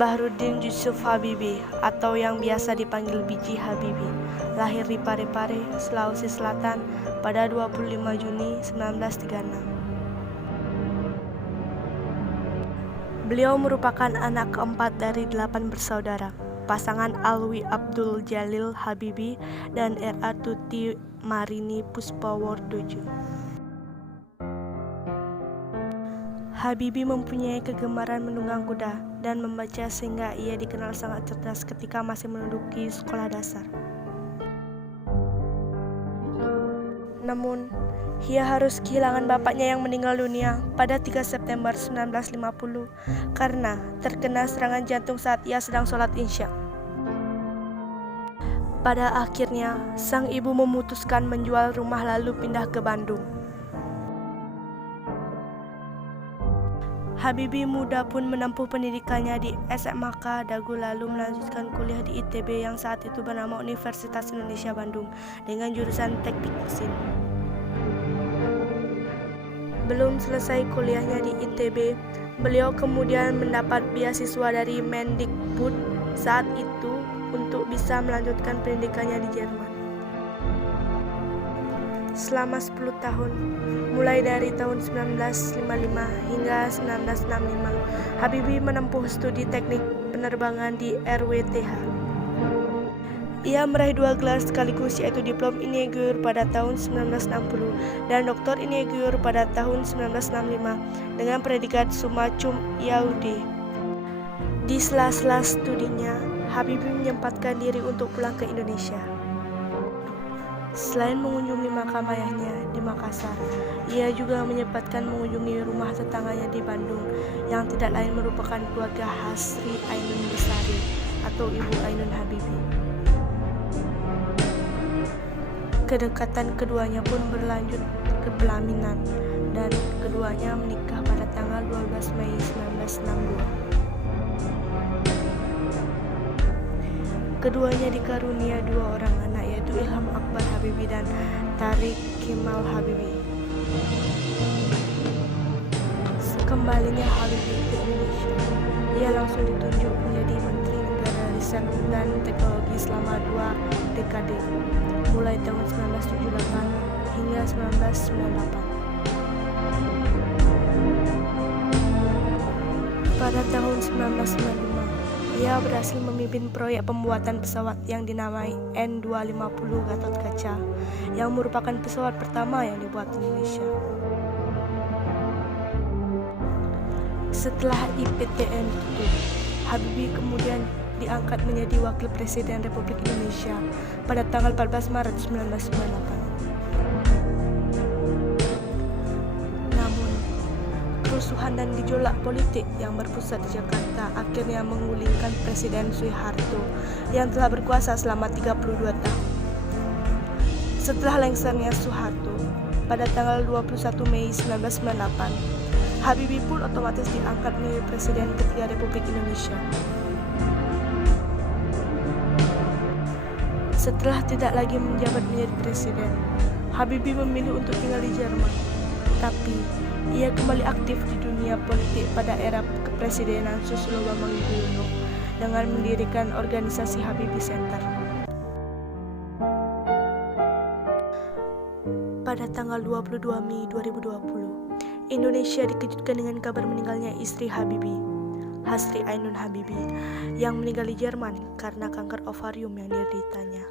Bahrudin Yusuf Habibie atau yang biasa dipanggil B.J. Habibie lahir di Parepare, Sulawesi Selatan pada 25 Juni 1936. Beliau merupakan anak keempat dari 8 bersaudara, pasangan Alwi Abdul Jalil Habibie dan R.A. Tuti Marini Puspawardojo. Habibie mempunyai kegemaran menunggang kuda dan membaca sehingga ia dikenal sangat cerdas ketika masih menduduki sekolah dasar. Namun, ia harus kehilangan bapaknya yang meninggal dunia pada 3 September 1950 karena terkena serangan jantung saat ia sedang sholat Isya. Pada akhirnya, sang ibu memutuskan menjual rumah lalu pindah ke Bandung. Habibie muda pun menempuh pendidikannya di SMK Dago lalu melanjutkan kuliah di ITB yang saat itu bernama Universitas Indonesia Bandung dengan jurusan Teknik Mesin. Belum selesai kuliahnya di ITB, beliau kemudian mendapat beasiswa dari Mendikbud saat itu untuk bisa melanjutkan pendidikannya di Jerman. Selama 10 tahun, mulai dari tahun 1955 hingga 1965, Habibie menempuh studi teknik penerbangan di RWTH. Ia meraih 2 gelar sekaligus yaitu Diplom Ingenieur pada tahun 1960 dan Doktor Ingenieur pada tahun 1965 dengan predikat Summa Cum Laude. Di sela-sela studinya, Habibie menyempatkan diri untuk pulang ke Indonesia. Selain mengunjungi makam ayahnya di Makassar, ia juga menyempatkan mengunjungi rumah tetangganya di Bandung yang tidak lain merupakan keluarga Hasri Ainun Besari atau Ibu Ainun Habibie. Kedekatan keduanya pun berlanjut ke pelaminan dan keduanya menikah pada tanggal 12 Mei 1962. Keduanya dikarunia 2 orang anak yaitu Ilham Akbar Habibie dan Tariq Kemal Habibie. Sekembalinya Habibie ke Indonesia, ia langsung ditunjuk menjadi Menteri Negara Riset dan Teknologi selama 2 dekade, mulai tahun 1978 hingga 1998. Pada tahun 1995, ia berhasil memimpin proyek pembuatan pesawat yang dinamai N250 Gatot-Kaca, yang merupakan pesawat pertama yang dibuat di Indonesia. Setelah IPTN ditutup, Habibie kemudian diangkat menjadi Wakil Presiden Republik Indonesia pada tanggal 14 Maret 1998. Kerusuhan dan gejolak politik yang berpusat di Jakarta akhirnya menggulingkan Presiden Soeharto yang telah berkuasa selama 32 tahun. Setelah lengsernya Soeharto pada tanggal 21 Mei 1998, Habibie pun otomatis diangkat menjadi Presiden ketiga Republik Indonesia. Setelah tidak lagi menjabat menjadi presiden, Habibie memilih untuk tinggal di Jerman. Tapi ia kembali aktif di dunia politik pada era kepresidenan Susilo Bambang Yudhoyono dengan mendirikan organisasi Habibie Center. Pada tanggal 22 Mei 2020, Indonesia dikejutkan dengan kabar meninggalnya istri Habibie, Hasri Ainun Habibie, yang meninggal di Jerman karena kanker ovarium yang dideritanya.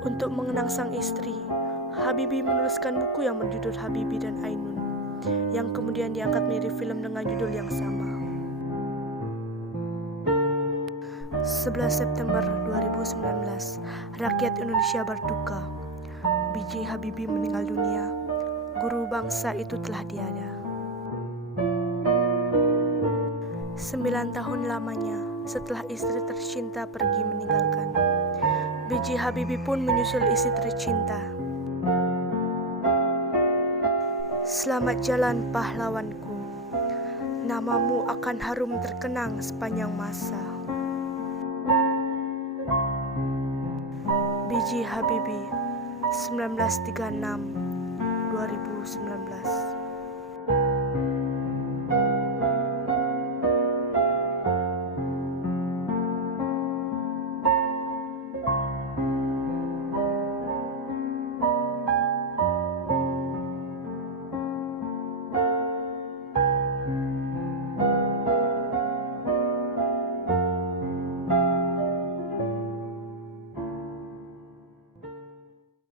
Untuk mengenang sang istri, Habibie menuliskan buku yang berjudul Habibie dan Ainun, yang kemudian diangkat menjadi film dengan judul yang sama. 11 September 2019, rakyat Indonesia berduka. B.J. Habibie meninggal dunia. Guru bangsa itu telah tiada. 9 tahun lamanya setelah istri tercinta pergi meninggalkan, B.J. Habibie pun menyusul istri tercinta. Selamat jalan pahlawanku, namamu akan harum terkenang sepanjang masa. B.J. Habibie, 1936-2019.